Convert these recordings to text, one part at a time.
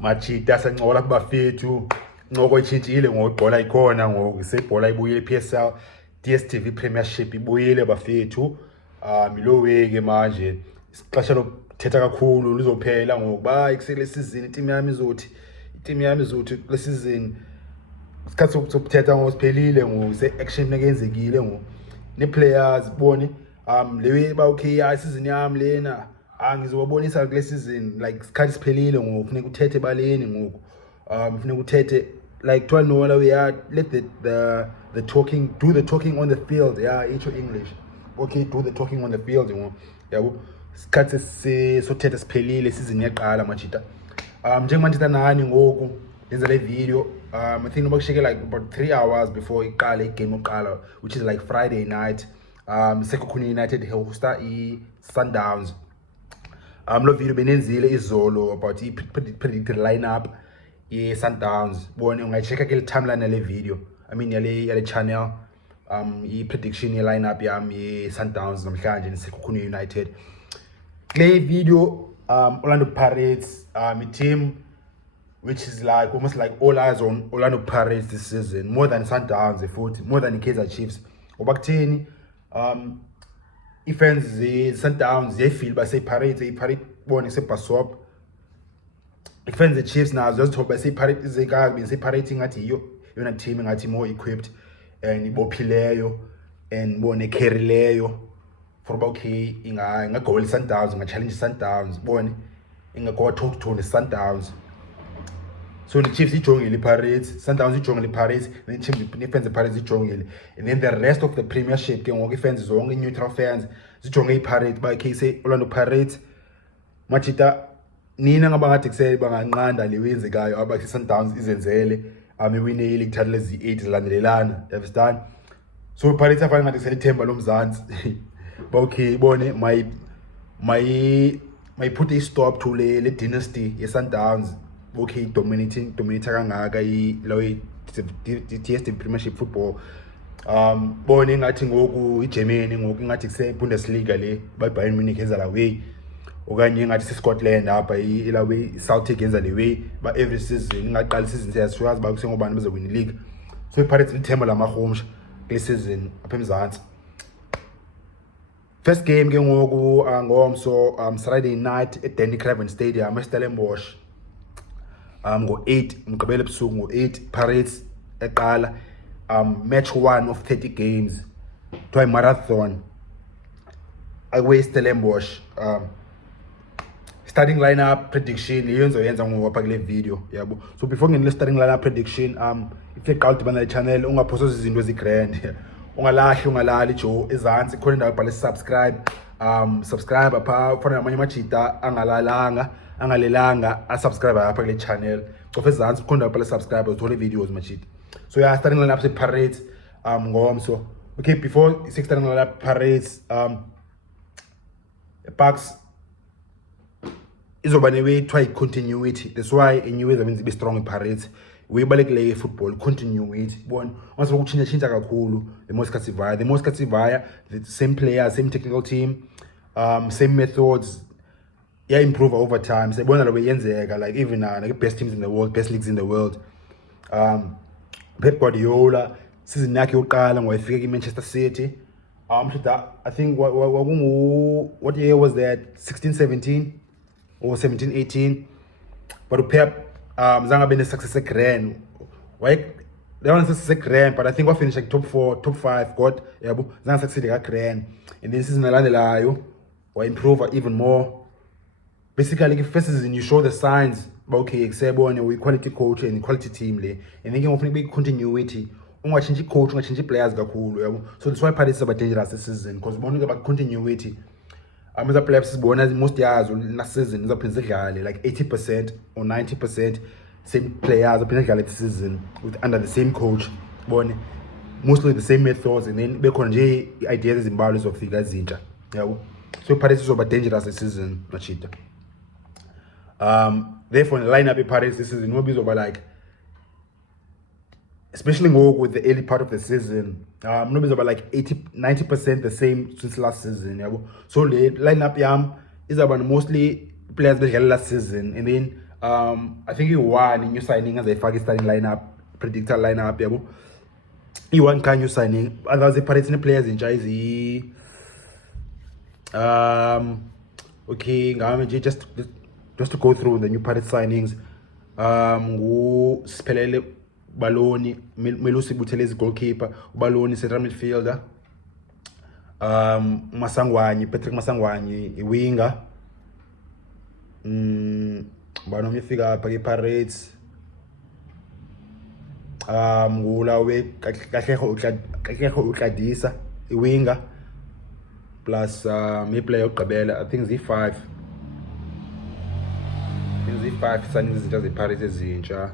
Machita sancola kubafethu ncoko itshintshile ngobhola ikhona ngoku sebhola ibuyile PSL DSV Premiership ibuyile bafethu ilo weke manje isixesha lokuthetha kakhulu lizophela ngoku ba ikusele season team yami izothi kule season isikhathi sokuthetha ngosiphelile ngoku se action nekenzekile ngoku ne players bone lewe ba okay season yami lena ngizobabonisa kule season like isikhathi siphelile ngoku kufuneka uthethe baleni ngoku kufuneka uthethe like to know we are let the talking do the talking on the field into English okay do the talking on the field ngoku yabo isikhathi sothetha siphelile season yaqala machita njengamanje nani ngoku lenza le video I think noba kushiyeke like about 3 hours before iqale igame oqala which is like Friday night Sekhukhune United hosta i-Sundowns lo video benenzile izolo about i-predicted lineup ye-Sundowns bone ungayisheka ke timeline le video I mean yale channel i-prediction ye-lineup yami ye-Sundowns namhlanje neSekhukhune United le video Orlando Pirates team which is like almost like all eyes on Orlando Pirates this season more than Sundowns futhi more than Kaizer Chiefs ngoba kutheni ifans ze-Sundowns ziyayifeel base-Pirates i-Pirates bone sebhasop ifans ze-Chiefs nazo yazithoba base-Pirates izekabi se-Pirates ingathi yiyo yona team engathi more equipped and ibophileyo and bone carryleyo for uba okay ingagowela i-Sundowns ingachallenge i-Sundowns bone ingagowa toe-to-toe ne-Sundowns. So the Chiefs ijongile Pirates, Sundowns ijongile Pirates, then defense Pirates ijongile, and then the rest of the Premiership ke ngoku fans zonke neutral fans zijonge iPirates ba case Orlando Pirates machita nina ngabangathi kusele banganqanda lewenzekayo abathi Sundowns izenzele iwine league title lezi 8 zilandelelana understand so Pirates afana ngathi kusele ithemba lomzansi ba okay bone my put a stop to le dynasty ye Sundowns okay dominator kangaka lawe DSV Premiership football bone ngathi ngoku iGermany ngoku ngathi kuse Bundesliga le Bayern Munich yenza la way okanye ngathi seScotland apha ilawe Celtic yenza le way ba every season ingaqala season siyasiwazi ba kusengobani bezowina league so iPirates lithemba lamahomsha kule season apha eMzantsi. First game ke ngoku ngomso Friday night at Danie Craven Stadium eStellenbosch ngo-8 mgqibelo ebusuku ngo-8 Pirates eqala match 1 of 30 games to marathon away Stellenbosch starting lineup prediction yenza ngoba kule video yabo so before ngene starting lineup prediction if you qala bana channel ungaphosa izinto ezigrand ungalali jo ezantsi khona indawo bhala subscribe subscribe apha fana namanye amajita angalelanga asubscribe apha kule channel qofa ezantsi khona bhala subscribe uthole videos machita so yeah starting lineup se Pirates ngomso okay before starting lineup Pirates Bucks izoba newe try continuity that's why anyway that means be strong Pirates weyibalekile football continuity bona once ukuchinja kakhulu the most via the same players same technical team same methods improve over time sebona lo yenzeka like even like best teams in the world best leagues in the world Pep Guardiola season yakhe yokuqala ngoyifika Manchester City I think what year was that 16-17 or 17-18 but Pep zanga bene success grand why they want success grand but I think we finish like top 4 top 5 got yabo zanga succeed ka grand and then season elandelayo or improve even more basically if first season you show the signs okay kusebona we quality coach and quality team le and then ngofuna be continuity ungachange coach ungachange players kakhulu yabo so that's why Pirates are dangerous this season because bonke about continuity the players sibona most yazo last season izophinda idlale like 80% or 90% same players ophinda idlale this season with under the same coach bone mostly the same methods and then bekhona nje ideas ezimbalwa ezofika ezintsha yabo so Pirates izoba dangerous this season machita therefore the lineup of Pirates this season will be over like especially more with the early part of the season nobody's about like 80-90% the same since last season yabo so the lineup yam is about mostly players bedlala last season and then I think i-1 new signing azayifaka i-starting lineup, predictor lineup yabo. I-1 ka new signing, otherwise iPirates ne-players intsha okay ngame nje just to go through the new Pirates signings. Siphelele Baloni, Melusi Buthelezi goalkeeper, Baloni central midfielder, Maswanganyi, Patrick Maswanganyi i-winger. Banomnye fika apha ke-Pirates, ngulawe Katlego Utladisa i-winger, plus iplayer ogqibela. I think zi-5 signings izintsha ze-Pirates ezintsha.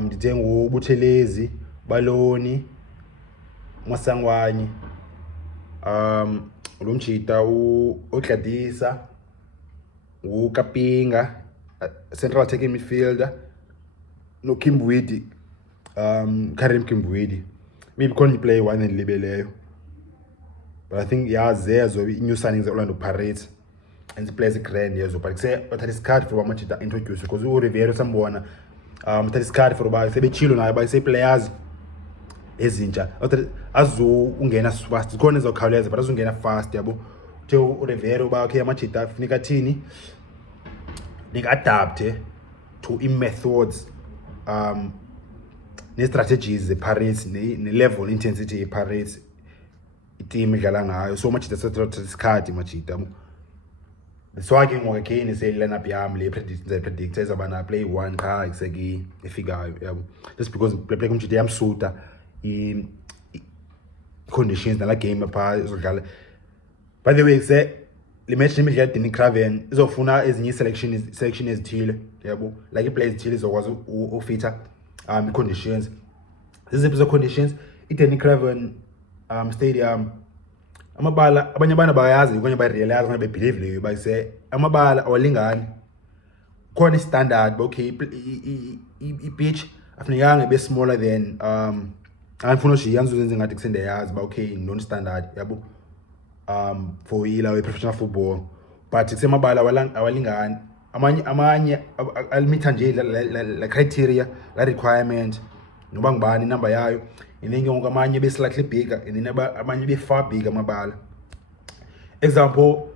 Ndithe nguButhelezi, Baloni, Maswanganyi, lo mjita uOtladisa, uKapinga, central attacking midfielder, no Kimbwidi, Karim Kimbwidi. Maybe can't play one and libeleyo. But I think there's new signings at Orlando Pirates and the players grand years. But say what is card for much that introduce because Jose Riveiro someone that is card for about say chilo na by say players ezintsha azu ungena fast khona ezokhawuleza but azungena fast yabo. Uthe uRiveiro ba okay amachita kunika thini nika adapt to methods ne strategies the Pirates ne level intensity ye Pirates team idlala ngayo. So machita sesikhathi machita so ake ngokekeni se lineup yami le predict ezabana play 1 ka iseki efikayo yabo, just because play kumjita yamsuta i conditions nala game apha izodlala. By the way say le match nemidlala Danie Craven izofuna ezinye selection ezithile yabo, like i-players ezithile izokwazi ufita conditions. These episode conditions i-Danie Craven Stadium, amabala abanye abantu bayazi okanye barealize ngabe believe leyo bayise amabala awalingani. Khona i-standard okay i-pitch afunekanga be smaller than angifuna ushiya ngizozenza ngathi kusendeyazi ba okay non standard yabo for ila we-professional football, but kusemabala awalingani. Amanye alimitha nje la criteria la requirement noba ngibani inamba yayo, and then ngonke amanye be slightly bigger, and then amanye be far bigger amabala. Example,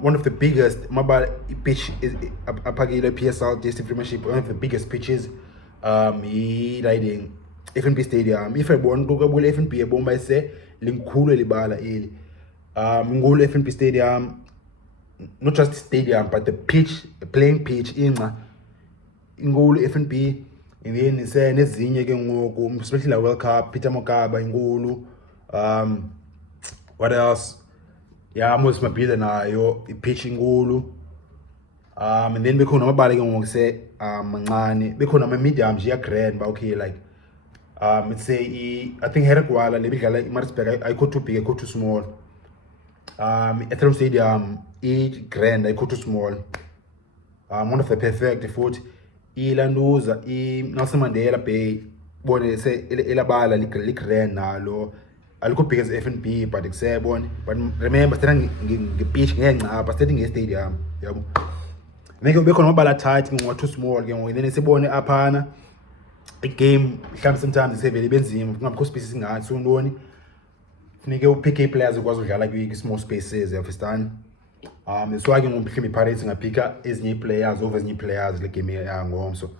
one of the biggest mabala pitch is apakile PSL DSV Premiership, one of the biggest pitches riding FNB Stadium. If I born go kabule FNB ebomba ise linkhulu libala ili ngulu FNB Stadium, not just stadium but the pitch, the playing pitch inqa ingulu FNB. And then ise nezinye ke ngoku especially la World Cup Peter Mokaba ingulu. What else? Yeah, most mabhida nayo i-pitch ingulu. And then bekhona amabala ke ngoku se mancane, bekhona ama-medium nje ya-grand ba okay like let's say I think Herekwala le bidlala iMaritzburg ayikho too big, ayikho too small. Stellenbosch Stadium i-grand ayikho too small. One of the perfect futhi ilanduza i-Nelson Mandela Bay bone se elabala li-grand nalo alikho big as FNB but kusebona, but remember sithatha nge-pitch ngencapha sithatha nge-stadium yabo. Ngeke bekhona amabala tight ngoba too small ke ngoku, then sibone aphana i-game mhlawumbe sometimes isevele benzima kungabikho spaces ngathi so ntoni funeke upick players ukwazi udlala kwi-small spaces yafistani. So ake ngoku mhlawumbe i-Pirates ingaphika ezinye players over ezinye players le game yangomso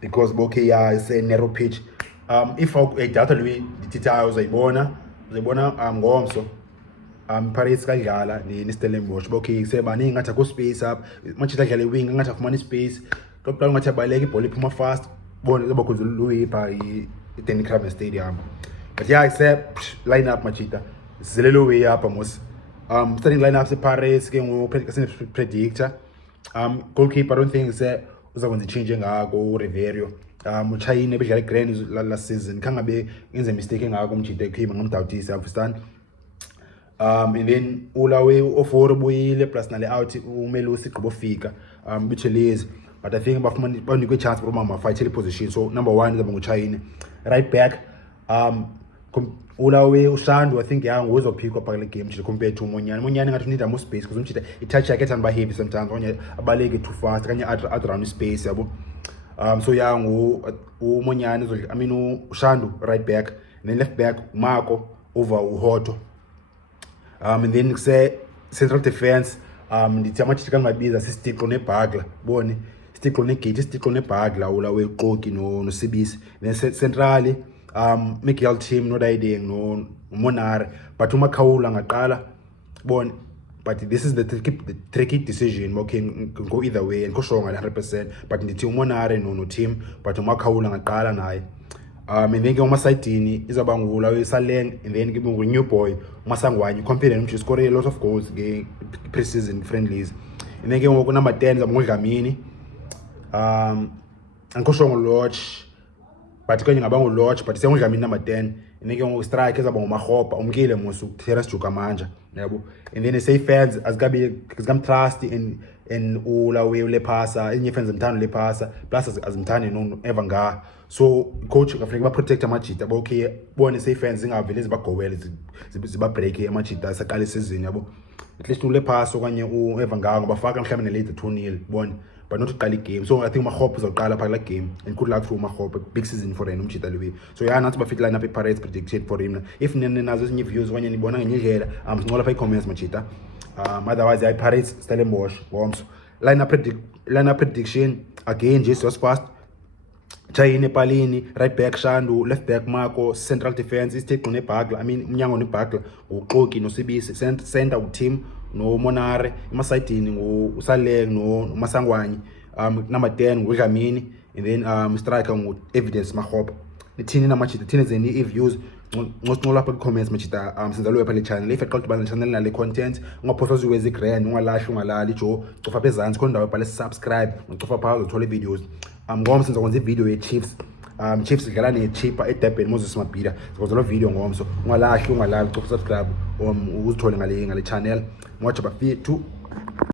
because okay yeah it's a narrow pitch. If data le dititayo uzayibona ngomso Pirates kadlala ni Stellenbosch okay sebaningi ngathi akho space up manje adlala wing ngathi afumana space qoqala ngathi abaleka ibhola iphuma fast bone zabakhonza luyipha i-Danie Craven Stadium. But yeah except line up machita zilelo way up mos starting lineup se-Pirates ke ngoku predictor. Goalkeeper I don't think se uzakwenza change ngako Riveiro. Uchayine bedlala grand last season khangabe ngenze mistake ngako umjita ekhima ngomdoubtisa understand. And then ulawe oforo buyile plus nale out umelusi igqibo fika Buthelezi, but I think bafumana banikwe chance for mama fight position. So number 1 izaba nguChayine. Right back ulawe uShandu I think yangu uzophikwa phaka le game nje compared to Monyane ngathi need more space because umjita i-touch yakhe ethanda heavy sometimes onye abaleke too fast kanye add around space yabo. So yangu uMonyane I mean uShandu right back and then left back Marco over uHoto. And then say central defense ndithi amajita kangabiza sisitixo nebhagla bone sitixo negate sitixo nebhagla ulawe Qoki no Sibisi. Then centrally Miguel team no Daiding no Monare but uMakhawula ngaqala bon but this is the tricky decision okay go either way and kusho 100% but ndithi uMonare no team but uMakhawula ngaqala naye and then ke uMasayidini izaba ngulawe Saleng and then ke new boy uMaswanganyi confident ukuthi score a lot of goals ke pre-season friendlies and then ke ngoku number 10 zaba nguDlamini angisho ngoLodge but kanye ngaba nguLodge but sengudlamini number 10 ineke ngostrike ezaba nguMahopa umkile musu Terrace Jukamanja yabo and then say fans azgamtrust in ulawe lephasa enye fans mthando lephasa plus azimthande no ever nga so coach akafuneka ba protect amajita ba okay bone say fans zingavele zibagowele ziba break amajita asaqala isizini yabo at least ulephasa okanye uever nga ngabafaka mhlawumbe nelate 2-0 bone but not to game. So I think Mahopa is a call game and good luck for Mahopa. Big season for him. So yeah, not to fit line up a parades predicted for him. If Nene has any views when you want to hear, I'm not a comments machita. Otherwise I parades Stellenbosch worms. Line up prediction again, just fast. Chaine Palini, right back Shandu, left back Marco, central defense is taking on Bagla. I mean Mnyango on Bagla, or Qoki no Sibisi, send out team. No Monare, Masayidini, no Saleng, no Maswanganyi, number 10, Dlamini, and then striker with evidence Mahopa. The team na machita, team is any views, no lap comments machita, since the lower pale channel, if I call to balance channel na le content, no post uwezi grand, no lash, no lali cho, to fa bezans, konda pale subscribe, to fa pause to videos. Ngom since on the video Chiefs. Chiefs galani cheaper eTapen Moses Mapira because a lot of video ngomso ungalahle to subscribe uzithole ngale channel watch about 2